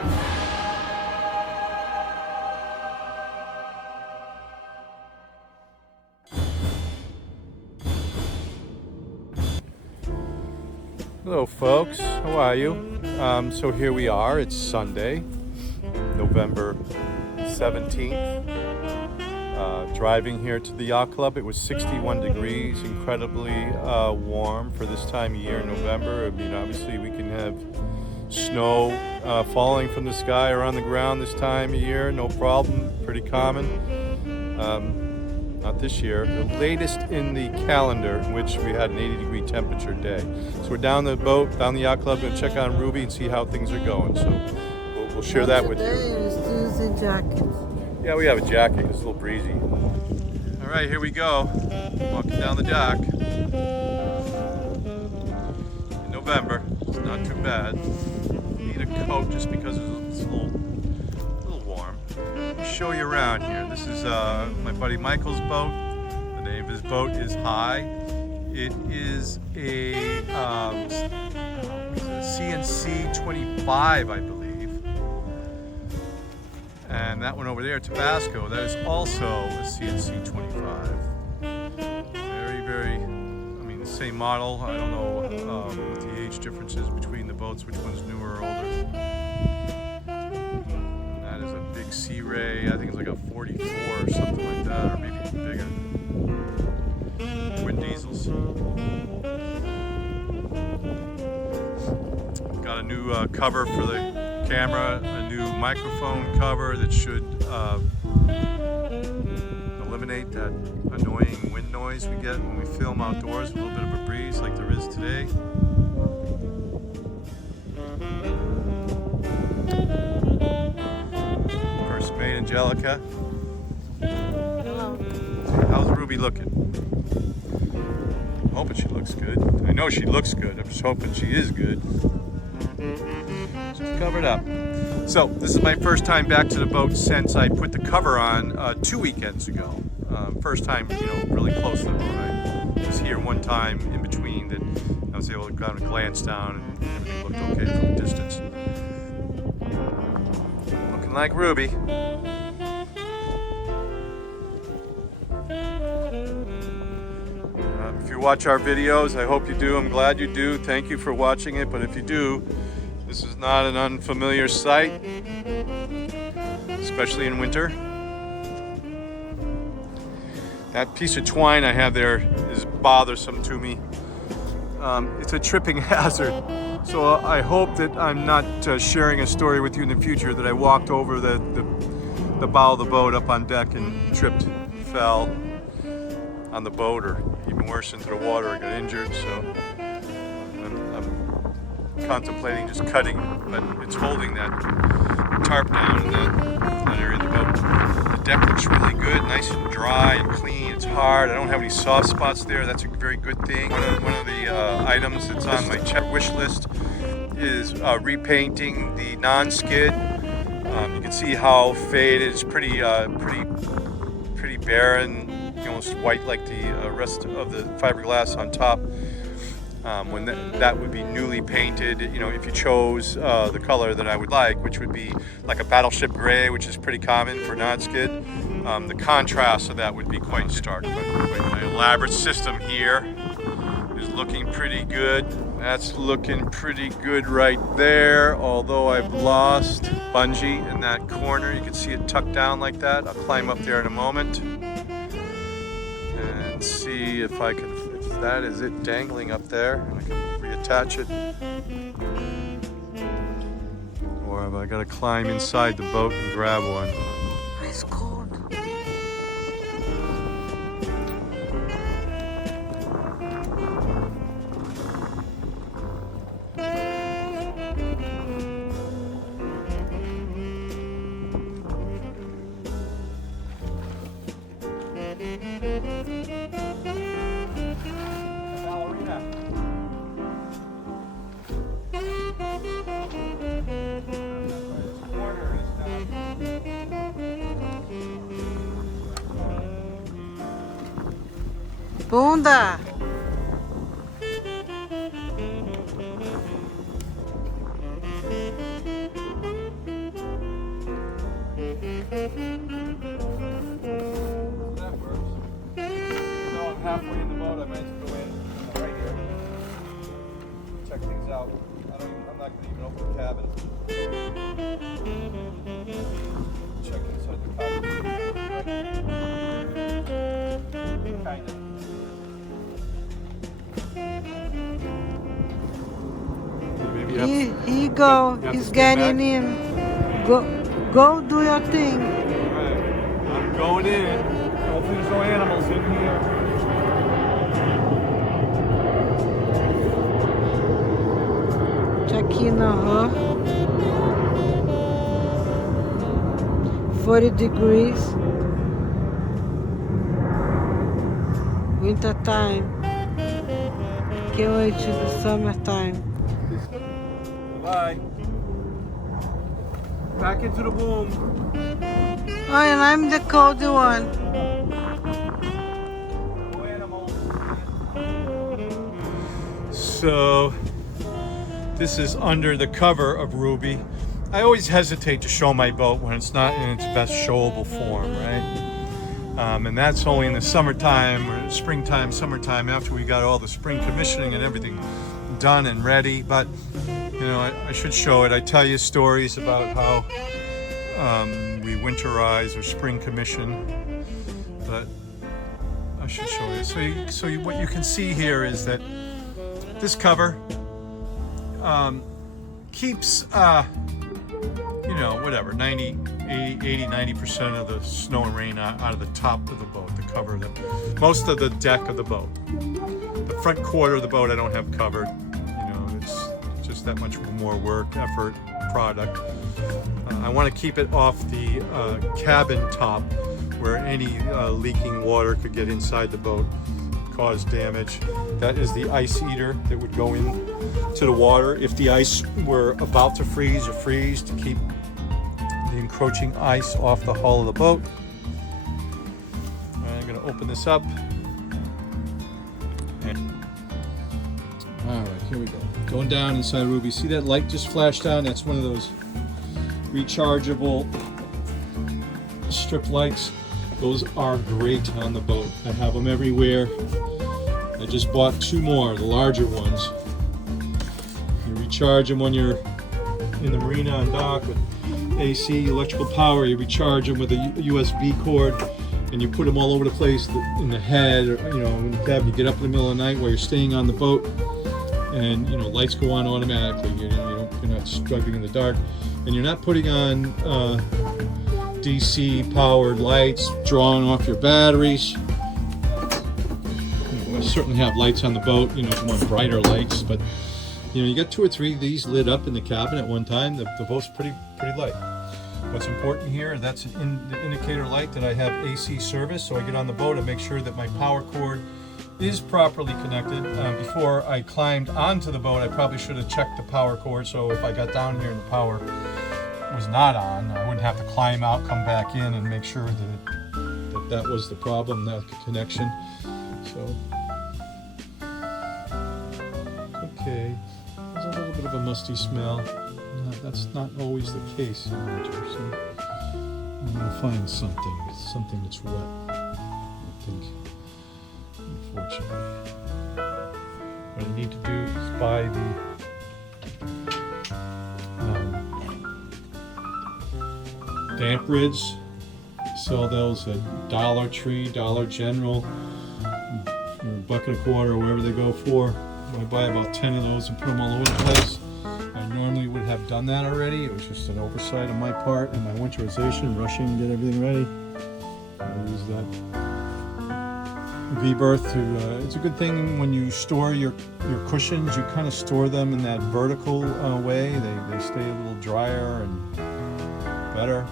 Hello folks, how are you? So here we are, it's Sunday, November 17th. Driving here to the yacht club. It was 61 degrees, incredibly warm for this time of year in November. I mean, obviously we can have snow falling from the sky or on the ground this time of year, no problem, pretty common. Not this year. The latest in the calendar in which we had an 80-degree temperature day. So we're down the boat, down the yacht club, going to check on Ruby and see how things are going. So we'll share that with you. Using jackets. Yeah, we have a jacket. It's a little breezy. All right, here we go. Walking down the dock. In November. It's not too bad. Need a coat just because it's a little warm. Let me show you around here. This is my buddy Michael's boat. The name of his boat is High. It is a CNC 25, I believe. And that one over there, Tabasco, that is also a CNC 25. Very, I mean, the same model. I don't know what the age difference is between the boats, which one's newer or older. And that is a big Sea Ray. I think it's like a 44 or something like that, or maybe even bigger. Twin diesels. Got a new cover for the camera, a new microphone cover that should eliminate that annoying wind noise we get when we film outdoors with a little bit of a breeze like there is today. First mate, Angelica. Hello. How's Ruby looking? I'm hoping she looks good. I know she looks good. I'm just hoping she is good. She's covered up. So this is my first time back to the boat since I put the cover on 2 weekends ago. First time, really close to the boat. I was here one time in between that I was able to kind of glance down and everything looked okay from a distance. Looking like Ruby. If you watch our videos, I hope you do. I'm glad you do. Thank you for watching it. But if you do, this is not an unfamiliar sight, especially in winter. That piece of twine I have there is bothersome to me. It's a tripping hazard. So I hope that I'm not sharing a story with you in the future that I walked over the bow of the boat up on deck and tripped, fell on the boat, or even worse, into the water, or got injured. So I'm contemplating just cutting it, but it's holding that tarp down in that area of the boat. The deck looks really good, nice and dry and clean. It's hard. I don't have any soft spots there. That's a very good thing. One of the items that's on my wish list is repainting the non-skid. You can see how faded. It's pretty barren, almost white like the rest of the fiberglass on top. When that would be newly painted, if you chose the color that I would like, which would be like a battleship gray, which is pretty common for non-skid. The contrast of that would be quite stark. But my elaborate system here is looking pretty good. That's looking pretty good right there, although I've lost bungee in that corner. You can see it tucked down like that. I'll climb up there in a moment and see if I can. That is it dangling up there, and I can reattach it. Or have I got to climb inside the boat and grab one? It's cold. Bunda! cabin. Check inside the cabin. Kind of. Maybe you have Here you go. you have He's to stand getting back. in. Go do your thing. Alright, I'm going in. Hopefully there's no animals in here. Catalina, huh? 40 degrees. Winter time. Can't wait till the summertime. Bye. Back into the womb. Oh, and I'm the cold one. No animals. So, this is under the cover of Ruby. I always hesitate to show my boat when it's not in its best showable form, right? And that's only in the summertime or springtime, summertime, after we got all the spring commissioning and everything done and ready. But you know, I should show it. I tell you stories about how we winterize or spring commission, but I should show you. What you can see here is that this cover keeps you know, whatever, 80, 90% of the snow and rain out of the top of the boat, the cover, most of the deck of the boat. The front quarter of the boat I don't have covered. You know, it's just that much more work, effort, product. I want to keep it off the cabin top where any leaking water could get inside the boat, cause damage. That is the ice eater that would go in to the water if the ice were about to freeze or freeze, to keep the encroaching ice off the hull of the boat. I'm going to open this up. All right, here we go. Going down inside Ruby. See that light just flashed on? That's one of those rechargeable strip lights. Those are great on the boat. I have them everywhere. I just bought 2 more, the larger ones. You recharge them when you're in the marina on dock with AC, electrical power. You recharge them with a USB cord, and you put them all over the place in the head, or you know, in the cab. You get up in the middle of the night while you're staying on the boat, and you know, lights go on automatically. You're not struggling in the dark, and you're not putting on DC powered lights, drawing off your batteries. I certainly have lights on the boat, you know, if you want brighter lights, but you know, you got 2 or 3 of these lit up in the cabin at one time. The boat's pretty light. What's important here, that's the indicator light that I have AC service, so I get on the boat and make sure that my power cord is properly connected. Before I climbed onto the boat, I probably should have checked the power cord, so if I got down here and the power was not on, I wouldn't have to climb out, come back in, and make sure that was the problem, that connection. So, okay, there's a little bit of a musty smell. That's not always the case in winter, so I'm gonna find something that's wet, I think, unfortunately. What I need to do is buy the damp rids. Sell those at Dollar Tree, Dollar General, for $1.25 or wherever they go for. I buy about 10 of those and put them all over the place. I normally would have done that already. It was just an oversight on my part and my winterization, rushing to get everything ready. I use that V-berth to, it's a good thing when you store your cushions, you kind of store them in that vertical way. They stay a little drier and better.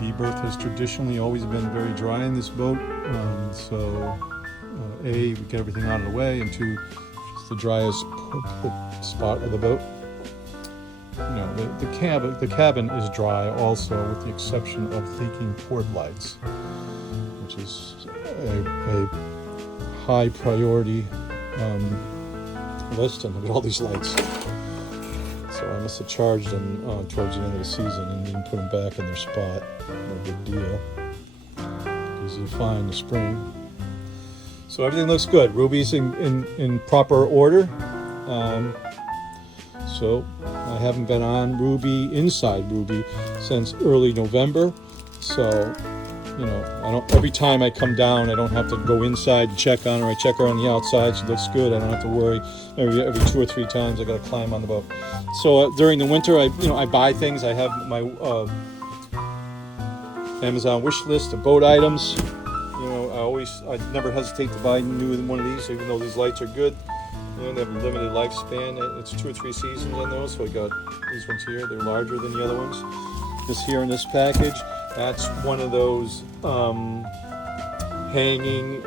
V-berth has traditionally always been very dry in this boat, so A, we get everything out of the way, and 2, it's the driest spot of the boat. You know, the cabin is dry also, with the exception of leaking port lights, which is a high priority list. And look at all these lights. So I must have charged them towards the end of the season and then put them back in their spot. No big deal. Easy to find in the spring. So everything looks good. Ruby's in proper order. So I haven't been on Ruby, inside Ruby, since early November. So, you know, every time I come down, I don't have to go inside and check on her. I check her on the outside. She looks good. I don't have to worry. Every 2 or 3 times I got to climb on the boat. So during the winter, I buy things. I have my Amazon wish list of boat items. You know, I never hesitate to buy new one of these, even though these lights are good. You know, they have a limited lifespan. It's 2 or 3 seasons on those. So I got these ones here. They're larger than the other ones. This here in this package. That's one of those hanging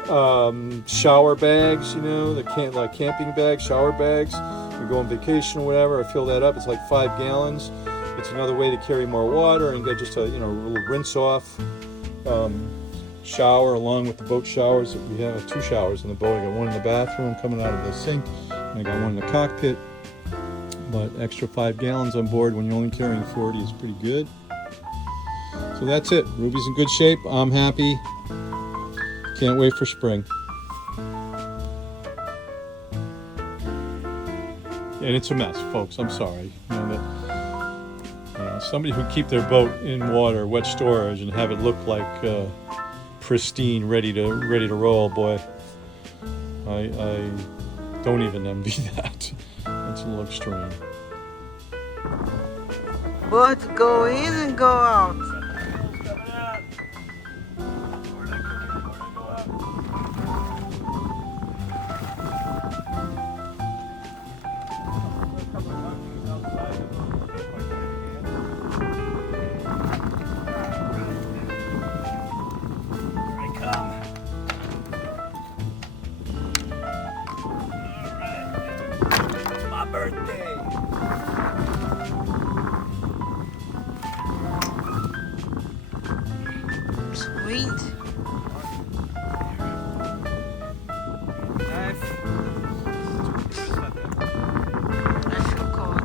shower bags, you know, like camping bags, shower bags. We go on vacation or whatever, I fill that up. It's like 5 gallons. It's another way to carry more water and get just a, you know, a little rinse off shower along with the boat showers. We have 2 showers in the boat. I got one in the bathroom coming out of the sink, and I got one in the cockpit. But extra 5 gallons on board when you're only carrying 40 is pretty good. So that's it. Ruby's in good shape. I'm happy. Can't wait for spring. And it's a mess, folks. I'm sorry. You know, somebody who keep their boat in water, wet storage, and have it look like pristine, ready to roll. Boy, I don't even envy that. That's a little extreme. Boats go in and go out. Sweet. I feel cold.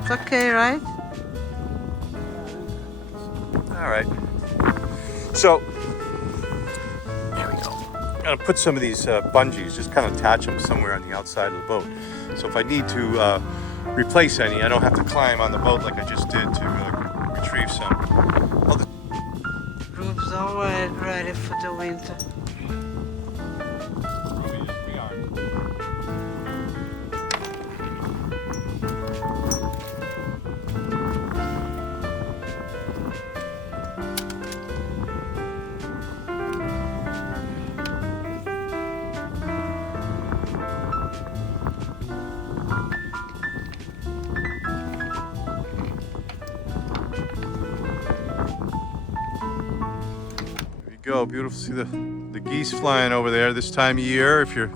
It's okay, right? All right. So there we go. I'm gonna put some of these bungees, just kind of attach them somewhere on the outside of the boat. So if I need to replace any, I don't have to climb on the boat like I just did to retrieve some. Roof's already ready for the winter. Go, beautiful. See the geese flying over there this time of year. If you're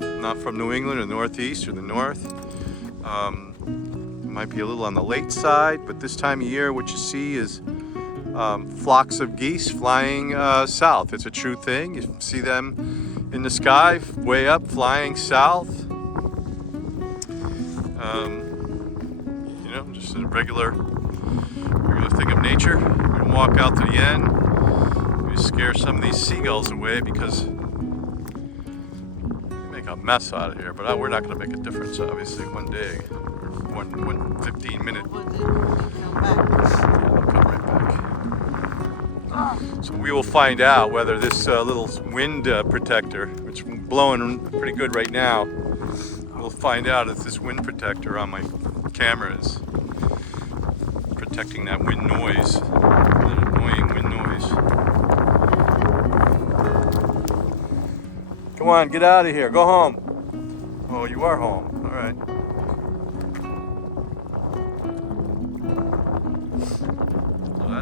not from New England or Northeast or the North, it might be a little on the late side, but this time of year what you see is flocks of geese flying south. It's a true thing. You see them in the sky way up flying south. You know, just a regular thing of nature. We're gonna walk out to the end. Scare some of these seagulls away because they make a mess out of here, but we're not going to make a difference, obviously. One day or one 15-minute. Yeah, they'll come right back. So we will find out whether this little wind protector, which is blowing pretty good right now, we'll find out if this wind protector on my camera is protecting that wind noise, that annoying wind noise. Come on, get out of here. Go home. Oh, you are home. All right.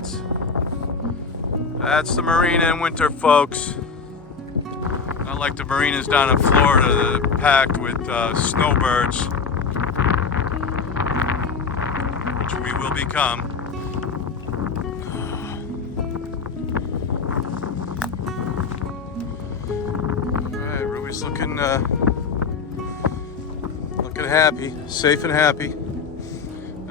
So that's the marina in winter, folks. Not like the marinas down in Florida that are packed with snowbirds, which we will become. Looking happy, safe and happy.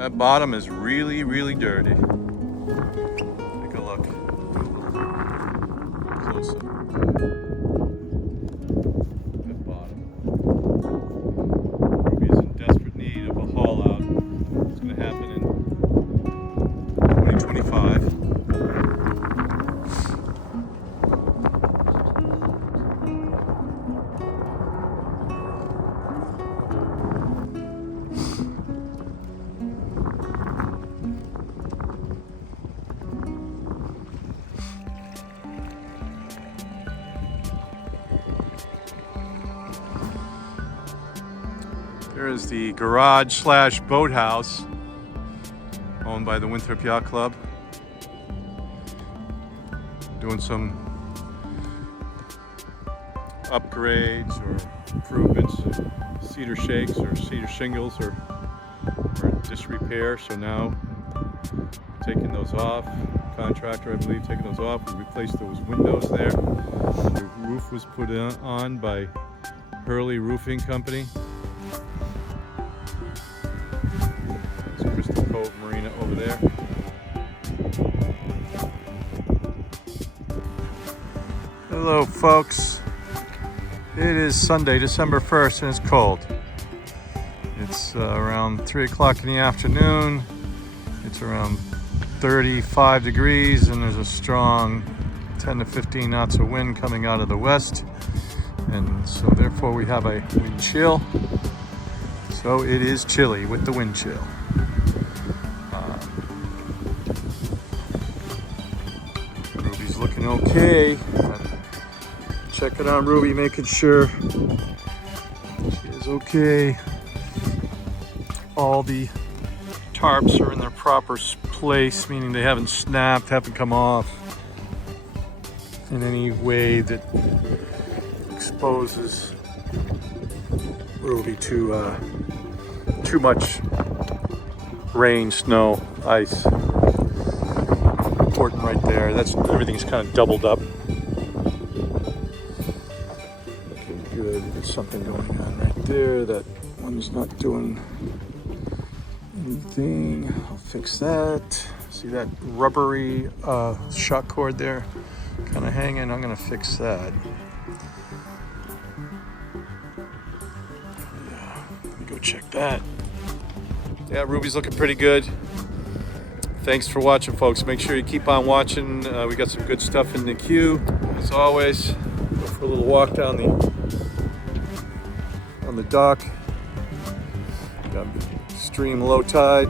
That bottom is really, really dirty. Take a look. Close up. That bottom. Ruby is in desperate need of a haul out. It's going to happen in 2025. There is the garage slash boathouse owned by the Winthrop Yacht Club. Doing some upgrades or improvements, cedar shakes or cedar shingles or disrepair. So now taking those off. Contractor, I believe, taking those off. We replaced those windows there. The roof was put on by Hurley Roofing Company. Cove Marina over there. Hello folks. It is Sunday, December 1st, and it's cold. It's around 3 o'clock in the afternoon. It's around 35 degrees and there's a strong 10 to 15 knots of wind coming out of the west. And so therefore we have a wind chill. So it is chilly with the wind chill. Ruby's looking okay. Checking on Ruby, making sure she is okay. All the tarps are in their proper place, meaning they haven't snapped, haven't come off in any way that exposes Ruby to too much rain, snow, ice. Important right there. That's everything's kind of doubled up. Okay, good. There's something going on right there. That one's not doing anything. I'll fix that. See that rubbery shock cord there? Kind of hanging. I'm gonna fix that. Yeah, let me go check that. Yeah, Ruby's looking pretty good. Thanks for watching, folks. Make sure you keep on watching. We got some good stuff in the queue. As always, go for a little walk down on the dock. Got extreme low tide.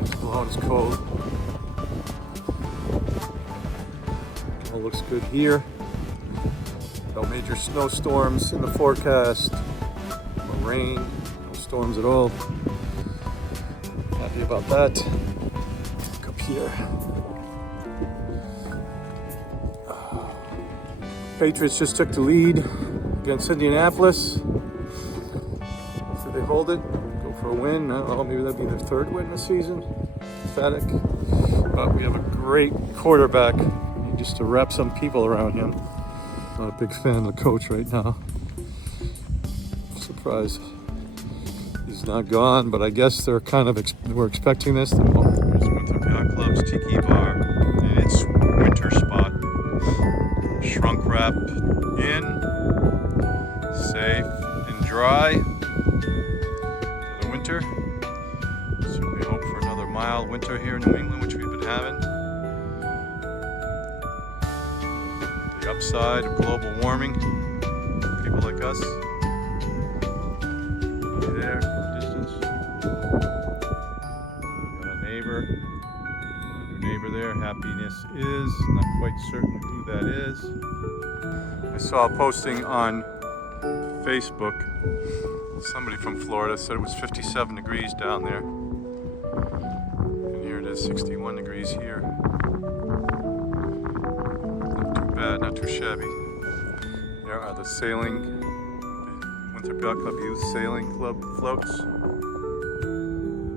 It's blowing, it's cold. All looks good here. No major snowstorms in the forecast. No rain, no storms at all. Happy about that. Look up here. Patriots just took the lead against Indianapolis. So they hold it, go for a win. I don't know, maybe that'll be their third win this season. Pathetic. But we have a great quarterback. Need just to wrap some people around him. Not a big fan of the coach right now. Surprised he's not gone, but I guess they're kind of we're expecting this. There's Winthrop Yacht Club's Tiki Bar and its winter spot. Shrunk wrap in, safe and dry for the winter. Certainly hope for another mild winter here in New England, which we've been having. The upside of global warming, people like us. There, distance. Got a neighbor. Your neighbor there. Happiness is. Not quite certain who that is. I saw a posting on Facebook. Somebody from Florida said it was 57 degrees down there. And here it is, 61 degrees here. Not too bad, not too shabby. There are the sailing. Winthrop Yacht Club Youth Sailing Club floats.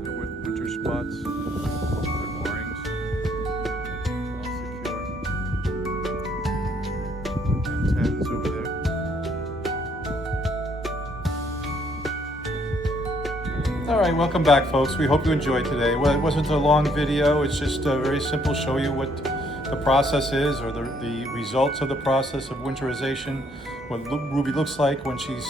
They're with winter spots. Their moorings. All secure. And tens over there. right, welcome back, folks. We hope you enjoyed today. Well, it wasn't a long video. It's just very simple, show you what the process is, or the results of the process of winterization, what Ruby looks like when she's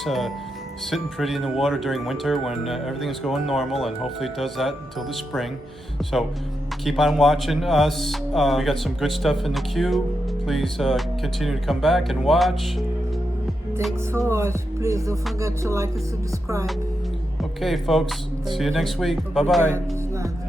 sitting pretty in the water during winter, when everything is going normal, and hopefully it does that until the spring. So keep on watching us. We got some good stuff in the queue. Please continue to come back and watch. Thanks for watching. Please don't forget to like and subscribe. Okay, folks. See you next week. Obrigado, Bye-bye. nada.